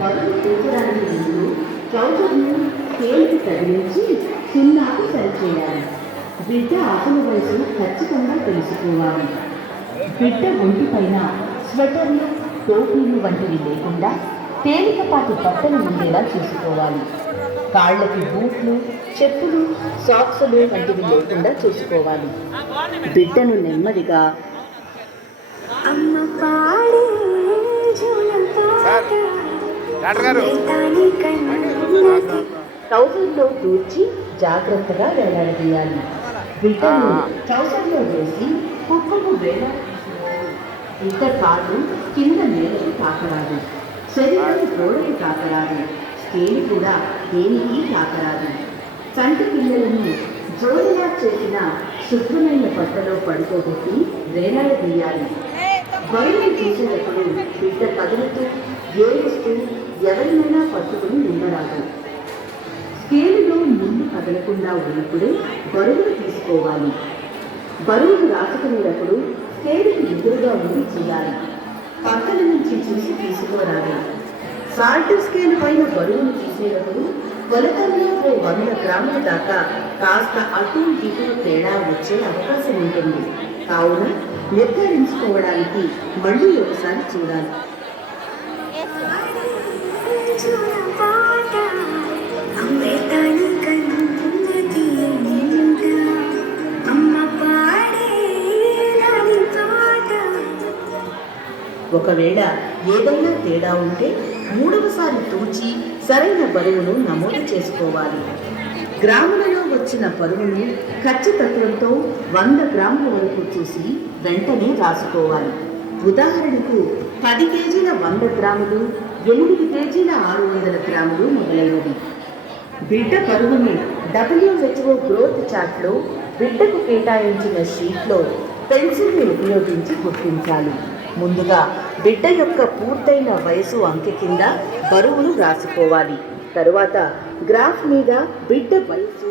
బరువు తూచడానికి ముందు ట్రౌజర్ను స్కేల్కి తగిలించి సున్నాకు సరిచేయాలి. బిడ్డ అసలు వయసు ఖచ్చితంగా తెలుసుకోవాలి. బిడ్డ ఒంటి పైన స్వెటర్లు, టోపీలు వంటివి లేకుండా తేలికపాటి బట్టలు ఉండేలా చూసుకోవాలి. కాళ్ళకి బూట్లు, చెప్పులు, సాక్సులు వంటివి లేకుండా చూసుకోవాలి. బిడ్డను నెమ్మదిగా ట్రౌజర్లో దూర్చి జాగ్రత్తగా వేలాడదీయాలి. బిడ్డను ట్రౌజర్లో వేసి కుక్కకు వేలాడదీయాలి. ఇక కాళ్ళు కింద నేలకు తాకరాదు, శరీరం గోడకు తాకరాదు, స్కేలు కూడా దేనికి తాకరాదు. చంటి పిల్లలను జోడిలా చేసిన శుభ్రమైన బట్టలో పడుకోబెట్టి వేలాడదీయాలి. బరువును చూసేటప్పుడు బిడ్డ కదులుతూ ఏడుస్తూ ఎవరినైనా పట్టుకుని ఉండరాదు. స్కేలులో ముందు కదలకుండా ఉన్నప్పుడే బరువును తీసుకోవాలి. బరువును రాసుకునేటప్పుడు స్కేలుకి ఎదురుగా ఉండి చేయాలి. పక్కన నుంచి చూసి తీసుకోరాదు. సాల్ట్ స్కేల్ పైన బరువును తీసేటప్పుడు కొలతల్లో 100 గ్రాముల దాకా కాస్త అటు ఇటు తేడా వచ్చే అవకాశం ఉంటుంది. కావున నిర్ధారించుకోవడానికి మళ్ళీ ఒకసారి చూడాలి. ఒకవేళ ఏదైనా తేడా ఉంటే 3వసారి తూచి సరైన బరువును నమోదు చేసుకోవాలి. గ్రాములలో వచ్చిన బరువును ఖచ్చితత్వంతో 100 గ్రాముల వరకు చూసి వెంటనే రాసుకోవాలి. ఉదాహరణకు 10 కేజీల 100 గ్రాములు, 8 కేజీల 600 గ్రాములు మొదలైనవి. బిడ్డ బరువును WHO గ్రోత్ చార్ట్లో బిడ్డకు కేటాయించిన షీట్లో పెన్సిల్ని ఉపయోగించి గుర్తించాలి. ముందుగా బిడ్డ యొక్క పూర్తయిన వయసు అంకె కింద బరువును రాసుకోవాలి. తరువాత గ్రాఫ్ మీద బిడ్డ వయసు